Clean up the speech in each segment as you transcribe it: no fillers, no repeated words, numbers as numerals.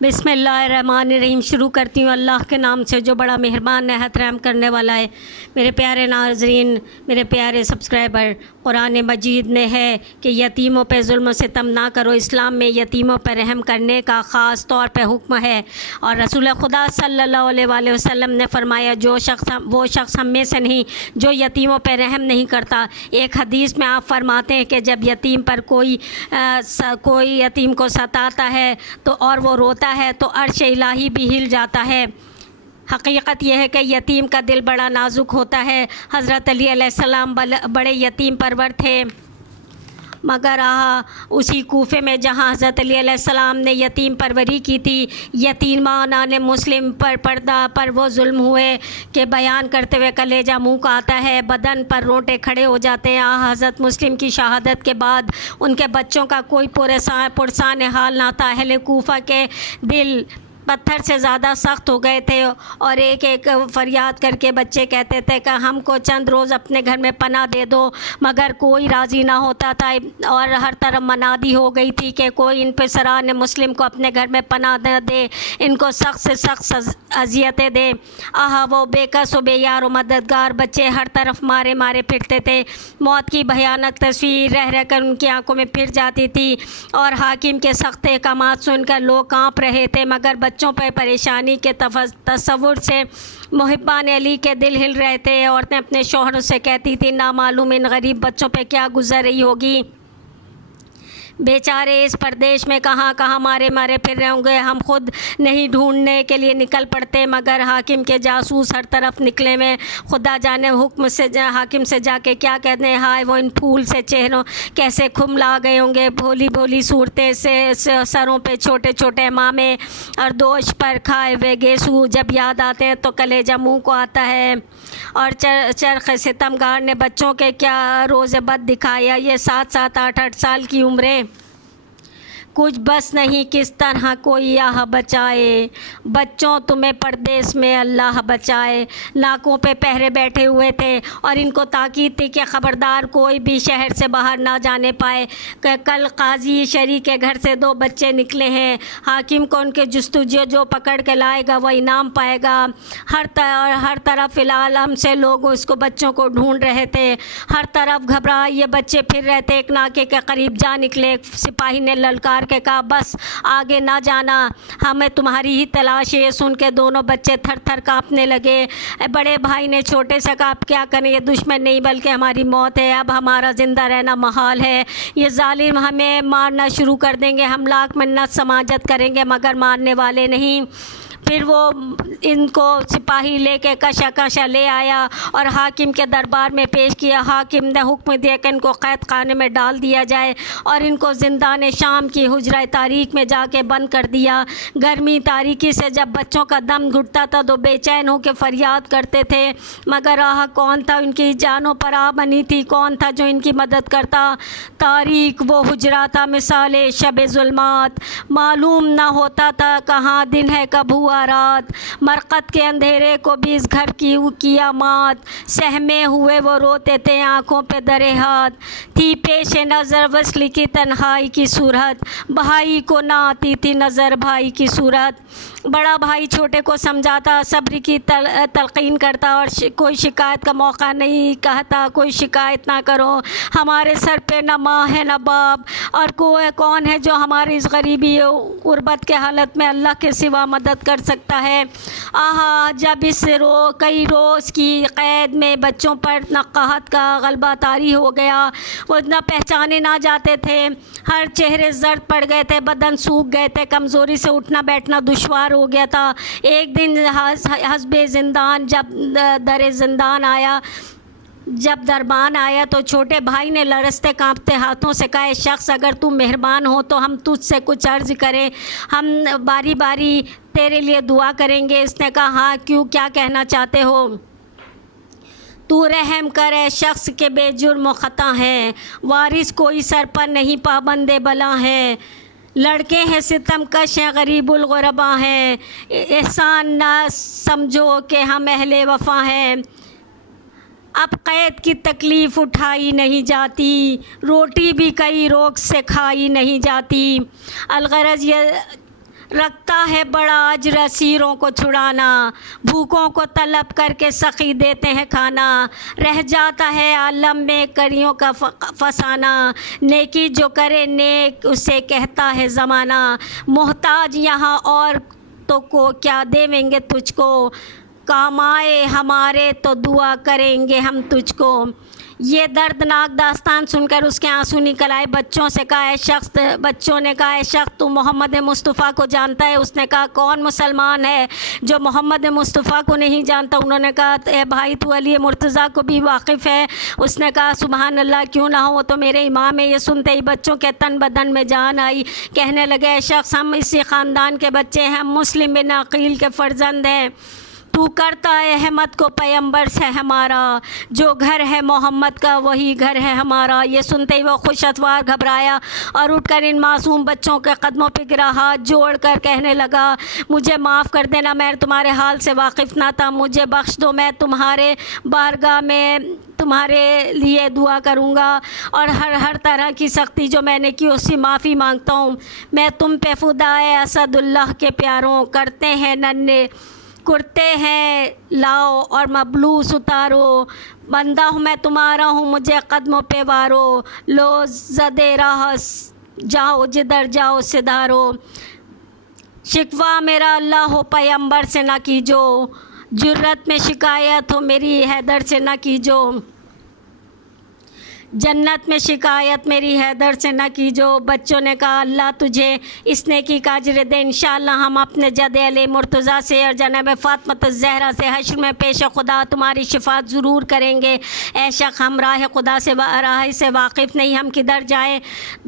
बिस्मिल्लाहिर्रहमानिर्रहीम। शुरू करती हूँ अल्लाह के नाम से जो बड़ा मेहरबान नहायत रहम करने वाला है। मेरे प्यारे नाज़रीन, मेरे प्यारे सब्सक्राइबर, कुरान मजीद में है कि यतीमों पे जुल्म सितम ना करो। इस्लाम में यतीमों पर रहम करने का ख़ास तौर पे हुक्म है और रसूल खुदा सल्लल्लाहु अलैहि वसल्लम ने फरमाया वो शख्स हम में से नहीं जो यतीमों पर रहम नहीं करता। एक हदीस में आप फरमाते हैं कि जब यतीम पर कोई यतीम को सताता है तो और वो रोता है तो अर्श इलाही भी हिल जाता है। हकीकत यह है कि यतीम का दिल बड़ा नाजुक होता है। हज़रत अली अलैहिस्सलाम बड़े यतीम परवर थे, मगर उसी कूफे में जहाँ हज़रत अली अलैहिस्सलाम ने यतीम परवरी की थी, यतीमाना ने मुस्लिम पर पर्दा पर वो जुल्म हुए कि बयान करते हुए कलेजा मुँह का आता है, बदन पर रोंटे खड़े हो जाते हैं। हज़रत मुस्लिम की शहादत के बाद उनके बच्चों का कोई पुरसान हाल ना था। अहले कूफा के दिल पत्थर से ज़्यादा सख्त हो गए थे और एक एक फरियाद करके बच्चे कहते थे कि हमको चंद रोज़ अपने घर में पनाह दे दो, मगर कोई राज़ी ना होता था और हर तरफ मनादी हो गई थी कि कोई इन पे सरान मुस्लिम को अपने घर में पनाह न दे, इनको सख्त से सख्त अजियतें दे। वो बेकस व बेयार व मददगार बच्चे हर तरफ मारे मारे फिरते थे। मौत की भयानक तस्वीर रह रह कर उनकी आंखों में फिर जाती थी और हाकिम के सख्त अहकामात सुनकर लोग काँप रहे थे, मगर बच्चों पर परेशानी के तसव्वुर से मुहिब्बान अली के दिल हिल रहे थे। औरतें अपने शौहरों से कहती थी ना मालूम इन गरीब बच्चों पे क्या गुजर रही होगी, बेचारे इस परदेश में कहाँ कहाँ मारे मारे फिर रहे होंगे। हम खुद नहीं ढूंढने के लिए निकल पड़ते, मगर हाकिम के जासूस हर तरफ निकले में खुदा जाने हुक्म से हाकिम से जाके क्या कहते हैं। हाय वो इन फूल से चेहरों कैसे खुमला गए होंगे, भोली भोली सूरतें से सरों पे छोटे छोटे मामे और दोष पर खाए हुए गेसू जब याद आते हैं तो कलेजा मुँह को आता है। और चरख सितमगार ने बच्चों के क्या रोज़ बद दिखाया। ये 7-7 8-8 साल की उम्रें कुछ बस नहीं, किस तरह कोई यह बचाए। बच्चों तुम्हें परदेश में अल्लाह बचाए। नाकों पे पहरे बैठे हुए थे और इनको ताकीद थी कि ख़बरदार कोई भी शहर से बाहर ना जाने पाए। कल काजी शरी के घर से 2 बच्चे निकले हैं, हाकिम को उनके जुस्तुजू जो पकड़ के लाएगा वह इनाम पाएगा। हर तरफ फ़िलहाल हमसे लोग उसको बच्चों को ढूंढ रहे थे। हर तरफ घबरा ये बच्चे फिर रहे थे। एक नाके के करीब जा निकले, सिपाही ने ललकार के कहा बस आगे ना जाना, हमें तुम्हारी ही तलाश है। सुन के दोनों बच्चे थर थर कांपने लगे। बड़े भाई ने छोटे से कहा अब क्या करें, ये दुश्मन नहीं बल्कि हमारी मौत है, अब हमारा ज़िंदा रहना महाल है। ये जालिम हमें मारना शुरू कर देंगे, हम लाख मन्नत समाजत करेंगे मगर मारने वाले नहीं। फिर वो इनको सिपाही लेके कशा कशा ले आया और हाकिम के दरबार में पेश किया। हाकिम ने हुक्म दिया कि इनको कैद खाने में डाल दिया जाए और इनको जिंदान शाम की हुजरा तारीक में जाके बंद कर दिया। गर्मी तारीकी से जब बच्चों का दम घुटता था तो बेचैन होकर फरियाद करते थे, मगर कौन था, उनकी जानों पर आ बनी थी, कौन था जो इनकी मदद करता। तारीक वो हुजरा था मिसाले शब जुल्मात, मालूम ना होता था कहाँ दिन है कब हुआ रात। मरकत के अंधेरे को भी इस घर की किया मात, सहमे हुए वो रोते थे आँखों पे दरे हाथ। थी पेश नज़र वस्ल की तन्हाई की सूरत, भाई को ना आती थी नज़र भाई की सूरत। बड़ा भाई छोटे को समझाता, सब्र की तलकीन करता और कोई शिकायत का मौका नहीं कहता, कोई शिकायत ना करो, हमारे सर पे न माँ है न बाप और कोई कौन है जो हमारी इस गरीबी गुर्बत के हालत में अल्लाह के सिवा मदद कर सकता है। जब इस कई रोज़ की क़ैद में बच्चों पर नक़ाहत का गलबा तारी हो गया, वो इतना पहचाने ना जाते थे, हर चेहरे जर्द पड़ गए थे, बदन सूख गए थे, कमज़ोरी से उठना बैठना दुश्वार हो गया था। एक दिन हस्बे ज़िंदान जब दरे ज़िंदान आया, जब दरबान आया तो छोटे भाई ने लरसते कांपते हाथों से कहा शख्स अगर तू मेहरबान हो तो हम तुझसे कुछ अर्ज़ करें, हम बारी बारी तेरे लिए दुआ करेंगे। इसने कहा हाँ क्यों, क्या कहना चाहते हो। तू रहम करे शख्स के बेजुर्म ख़ता है, वारिस कोई सर पर नहीं पाबंदे बला है, लड़के हैं सितमकश हैं गरीबुल गुरबा हैं, एहसान ना समझो कि हम अहले वफ़ा हैं। अब क़ैद की तकलीफ़ उठाई नहीं जाती, रोटी भी कई रोग से खाई नहीं जाती। अलगरज ये रखता है बड़ा अजर असीरों को छुड़ाना, भूखों को तलब करके सखी देते हैं खाना, रह जाता है आलम में करियों का फसाना, नेकी जो करे नेक उसे कहता है ज़माना, मोहताज यहाँ और तो को क्या देवेंगे तुझको, काम आए हमारे तो दुआ करेंगे हम तुझको। ये दर्दनाक दास्तान सुनकर उसके आंसू निकल आए। बच्चों ने कहा है शख्स तू मोहम्मद मुस्तफ़ा को जानता है? उसने कहा कौन मुसलमान है जो मोहम्मद मुस्तफ़ा को नहीं जानता? उन्होंने कहा ए भाई तू अली मुर्तज़ा को भी वाकिफ़ है? उसने कहा सुबहान अल्लाह, क्यों ना हो, वो तो मेरे इमाम है। ये सुनते ही बच्चों के तन बदन में जान आई। कहने लगे शख्स हम इसी ख़ानदान के बच्चे हैं, हम मुस्लिम बिन अकील के फ़र्जंद हैं। तू करता है अहमद को पैगंबर से हमारा, जो घर है मोहम्मद का वही घर है हमारा। ये सुनते ही वो खुश अतवार घबराया और उठकर इन मासूम बच्चों के कदमों पर गिरा, हाथ जोड़ कर कहने लगा मुझे माफ़ कर देना, मैं तुम्हारे हाल से वाकिफ़ ना था, मुझे बख्श दो, मैं तुम्हारे बारगाह में तुम्हारे लिए दुआ करूँगा और हर तरह की सख्ती जो मैंने की उसकी माफ़ी मांगता हूँ। मैं तुम पे फ़िदा असदुल्लाह के प्यारों, करते हैं नन्हे कुर्ते हैं लाओ और मबलूस उतारो, बंदा हूँ मैं तुम्हारा हूँ मुझे कदमों पे वारो, लो ज़दे राह जाओ जिधर जाओ सिधारो, शिकवा मेरा अल्लाह हो पैगंबर से ना कीजो, जुर्रत में शिकायत हो मेरी हैदर से ना कीजो, जन्नत में शिकायत मेरी हैदर से न कीजो। बच्चों ने कहा अल्लाह तुझे इस नेकी का अजर दे, इंशाअल्लाह हम अपने जद अली मुर्तज़ा से और जनाब फ़ातिमा ज़हरा से हश्र में पेश खुदा तुम्हारी शिफात ज़रूर करेंगे। ऐ शख़्स हम राह खुदा से राह से वाकिफ़ नहीं, हम किधर जाएँ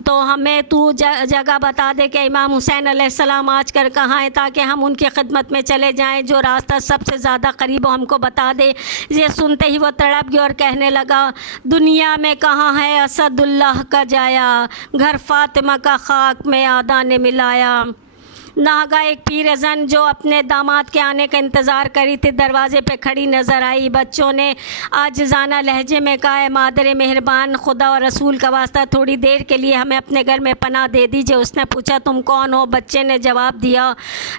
तो हमें तू जगह बता दे कि इमाम हुसैन अलैहिस्सलाम आज कर कहाँ है, ताकि हम उनकी खिदमत में चले जाएँ, जो रास्ता सबसे ज़्यादा करीब हो हमको बता दे। ये सुनते ही वो तड़प गया और कहने लगा दुनिया में कहाँ है असदुल्लाह का जाया, घर फातिमा का खाक में आदा ने मिलाया। नागा एक पीर जन जो अपने दामाद के आने का इंतज़ार करी थी दरवाज़े पे खड़ी नज़र आई। बच्चों ने आजिज़ाना लहजे में कहा है मादर मेहरबान, खुदा और रसूल का वास्ता थोड़ी देर के लिए हमें अपने घर में पनाह दे दीजिए। उसने पूछा तुम कौन हो? बच्चे ने जवाब दिया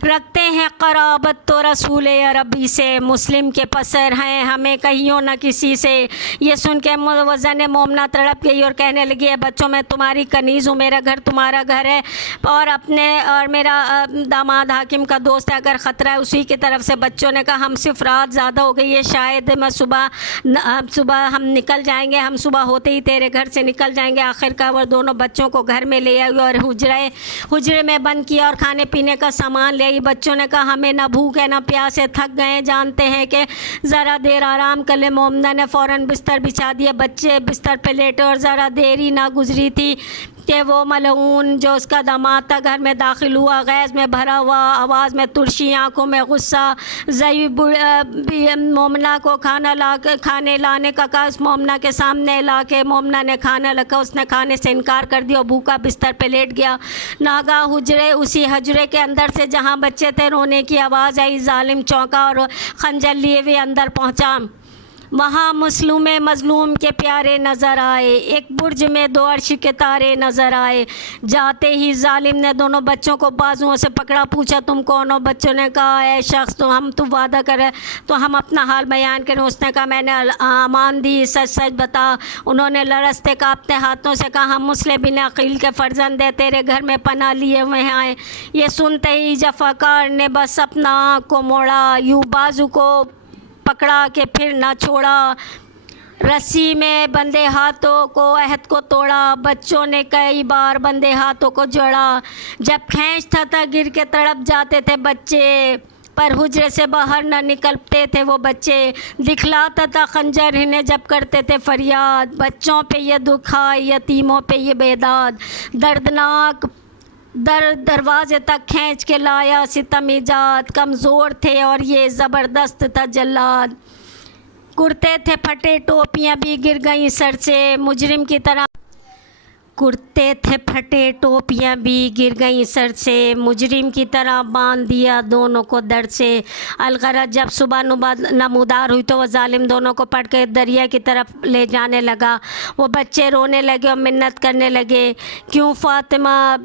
रखते हैं क़राबत तो रसूल अरबी से, मुस्लिम के पसर हैं हमें कहियो न किसी से। ये सुन के वज़न मोमना तड़प गई और कहने लगी बच्चों मैं तुम्हारी कनीज़ हूँ, मेरा घर तुम्हारा घर है और मेरा दामाद हाकिम का दोस्त है, अगर ख़तरा है उसी की तरफ से। बच्चों ने कहा हम सिर्फ रात ज़्यादा हो गई है, शायद मैं सुबह हम निकल जाएंगे, हम सुबह होते ही तेरे घर से निकल जाएंगे। आखिरकार वो दोनों बच्चों को घर में ले आई और हुजरे में बंद किया और खाने पीने का सामान ले आई। बच्चों ने कहा हमें ना भूख है ना प्यास है, थक गए, जानते हैं कि ज़रा देर आराम कर ले। मोमना ने फ़ौरन बिस्तर बिछा दिया, बच्चे बिस्तर पर लेटे और ज़रा देर ही ना गुजरी थी कि वो मलऊन जो उसका दामाद था घर में दाखिल हुआ, गैस में भरा हुआ, आवाज़ में तुरशी, आंखों में गुस्सा। ज़ई मोमना को खाने लाने का कहा, उस मोमना के सामने ला के मोमना ने खाना रखा, उसने खाने से इनकार कर दिया, भूखा बिस्तर पे लेट गया। नागा उसी हजरे के अंदर से जहाँ बच्चे थे रोने की आवाज़ आई। जालिम चौंका और खंजर लिए हुए अंदर पहुँचा। वहाँ मज़लूम के प्यारे नज़र आए, एक बुर्ज में 2 अर्श के तारे नज़र आए। जाते ही जालिम ने दोनों बच्चों को बाजुओं से पकड़ा, पूछा तुम कौन हो? बच्चों ने कहा है शख्स तो वादा करे तो हम अपना हाल बयान करें। उसने कहा मैंने अमान दी, सच सच बता। उन्होंने लरसते काँपते हाथों से कहा हम मुस्लिम बिन अकील के फ़र्जंद है, तेरे घर में पनाह लिए हुए आए। ये सुनते ही जफ़ाकार ने बस अपना आँख को मोड़ा, यूँ बाजू को पकड़ा के फिर ना छोड़ा, रस्सी में बंधे हाथों को अहद को तोड़ा। बच्चों ने कई बार बंधे हाथों को जोड़ा, जब खींचता था गिर के तड़प जाते थे बच्चे, पर हुजरे से बाहर न निकलते थे वो बच्चे। दिखलाता था खंजर इन्हें जब करते थे फरियाद, बच्चों पे ये दुखा यतीमों पे ये बेदाद। दर्दनाक दरवाजे तक खींच के लाया सितम ईजाद, कमज़ोर थे और ये ज़बरदस्त था जल्लाद। कुर्ते थे फटे, टोपियाँ भी गिर गईं सर से, मुजरिम की तरह कुर्ते थे फटे, टोपियाँ भी गिर गईं सर से, मुजरिम की तरह बांध दिया दोनों को दर्द से। अलगरज जब सुबह नमूदार हुई तो वह जालिम दोनों को पकड़ के दरिया की तरफ ले जाने लगा। वो बच्चे रोने लगे और मिन्नत करने लगे, क्यों फ़ातिमा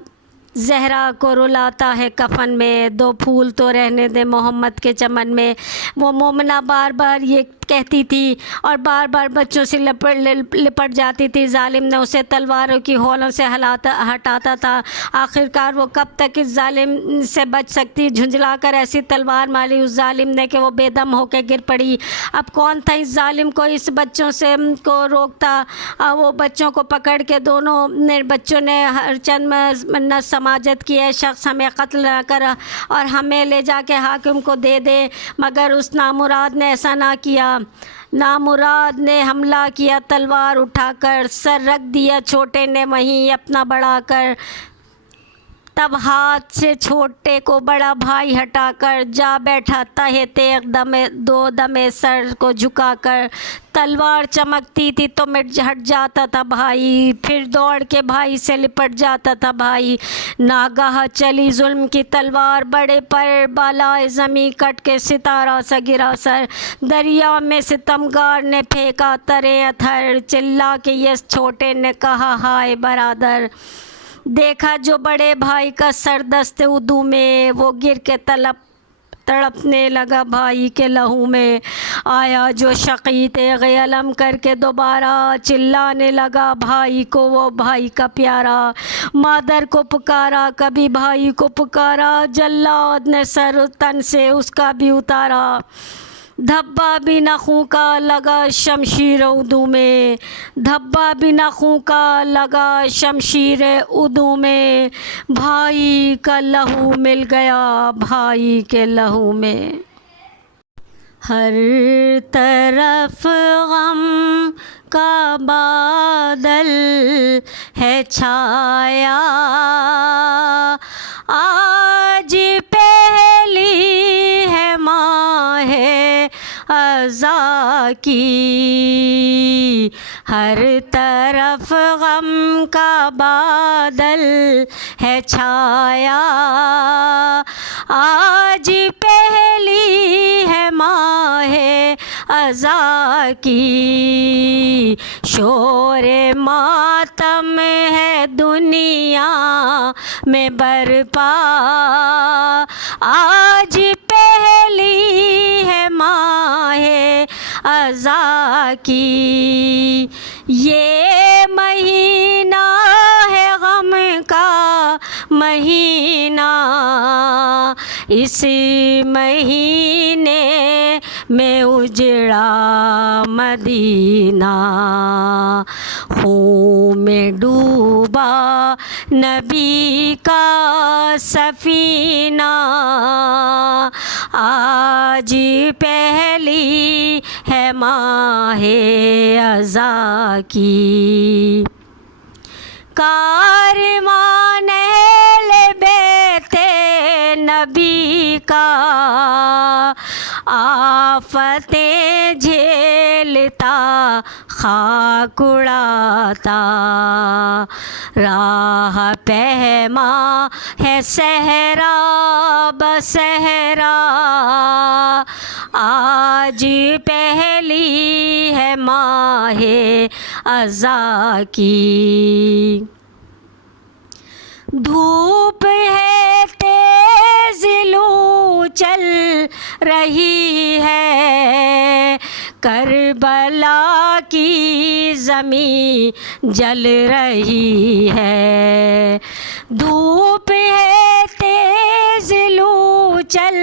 ज़हरा को रुलाता है कफन में, दो फूल तो रहने दे मोहम्मद के चमन में। वो मोमना बार बार ये कहती थी और बार बार बच्चों से लिपट जाती थी। जालिम ने उसे तलवारों की हौलों से हटाता था। आखिरकार वो कब तक इस जालिम से बच सकती। झुंझला कर ऐसी तलवार मारी उस जालिम ने कि वो बेदम होकर गिर पड़ी। अब कौन था इस जालिम को इस बच्चों से को रोकता। वो बच्चों को पकड़ के दोनों ने बच्चों ने हर चंद मन्नत समाजत की है, शख्स हमें कत्ल न कर और हमें ले जाके हाकिम को दे दे। मगर उस नामुराद ने ऐसा ना किया। नामुराद ने हमला किया, तलवार उठाकर सर रख दिया छोटे ने वहीं अपना बढ़ाकर। तब हाथ से छोटे को बड़ा भाई हटाकर जा बैठा तहे तेग दमे दो दमे सर को झुकाकर। तलवार चमकती थी तो मिट हट जाता था भाई, फिर दौड़ के भाई से लिपट जाता था भाई। नागाह चली जुल्म की तलवार, बड़े पर बालाए ज़मी कट के सितारा सा गिरा सर। दरिया में सितमगार ने फेंका तरे अथर, चिल्ला के यस छोटे ने कहा हाय बरादर। देखा जो बड़े भाई का सर दस्ते उदू में, वो गिर के तड़पने लगा भाई के लहू में। आया जो शकी तेग़ अलम करके दोबारा, चिल्लाने लगा भाई को वो भाई का प्यारा। मादर को पुकारा कभी भाई को पुकारा, जल्लाद ने सर तन से उसका भी उतारा। धब्बा भी नखों का लगा शमशीर उदू में, धब्बा भी नखों का लगा शमशीर उदू में। भाई का लहू मिल गया भाई के लहू में। हर तरफ गम का बादल है छाया, आज पहली है माहे अज़ा की। हर तरफ गम का बादल है छाया, आज पहली है माहे अज़ा की। शोरे मातम है दुनिया में बरपा, आज पहली है माहे अज़ा की। ये महीना है गम का महीना, इस महीने में उजड़ा मदीना। खून में डूबा नबी का सफ़ीना, आज पहली है माहे अज़ा की। कारवान अहले बैते नबी का, आफतें झेलता खाक उड़ाता। राह पहमा है सहरा बसहरा, आज पहली है माहे अज़ा की। धूप है तेज़ लू चल रही है, करबला की ज़मीं जल रही है। धूप है तेज़ लू चल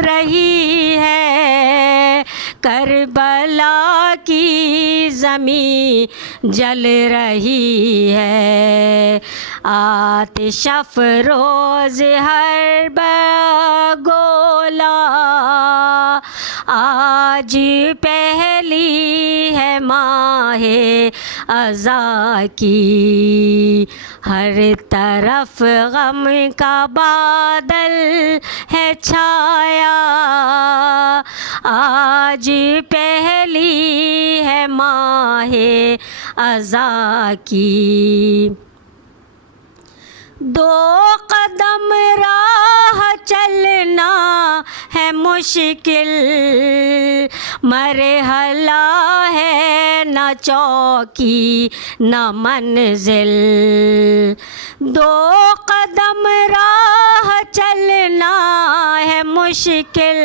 रही है, करबला की ज़मीं जल रही है। आतिश अफ़रोज़ हर बगोला, आज पहली है माहे अज़ा की। हर तरफ गम का बादल है छाया, आज पहली है माहे अज़ा की। दो कदम राह चलना है मुश्किल, मरहला है न चौकी न मंजिल। दो कदम राह चलना है मुश्किल,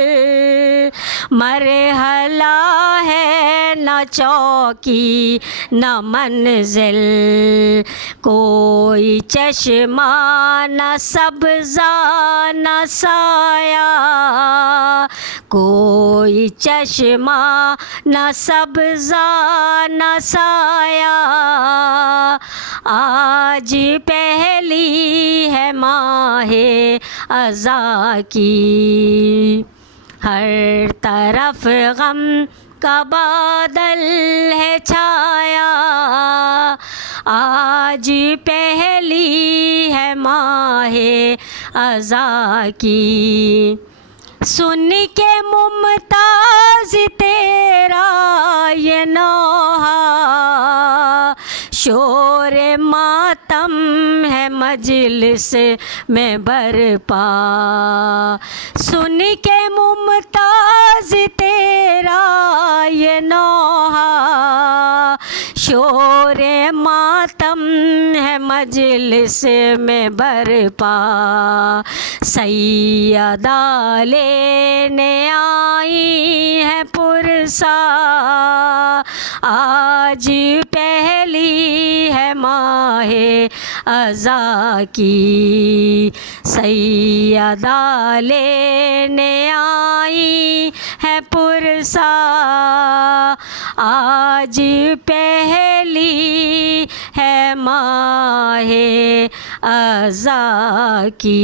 मरहला है न चौकी न मंजिल, कोई चश्मा न सब्ज़ा न साया, कोई चश्मा न सब्ज़ा न साया, आज पहली है माहे अज़ा की, हर तरफ गम का बादल है छाया, आज पहली है माहे अज़ा की। सुन के मुमताज़ तेरा ये नौहा, शोर मातम है मजलिस में बरपा, सुन के मुमताज़ तेरा ये नौहा, शोर मातम है मजलिस में बरपा, सैयदा लेने आई है पुरसा, आज पहली है माहे अज़ा की, सैयदा लेने आई है पुरसा, आज पहली है माहे अज़ा की।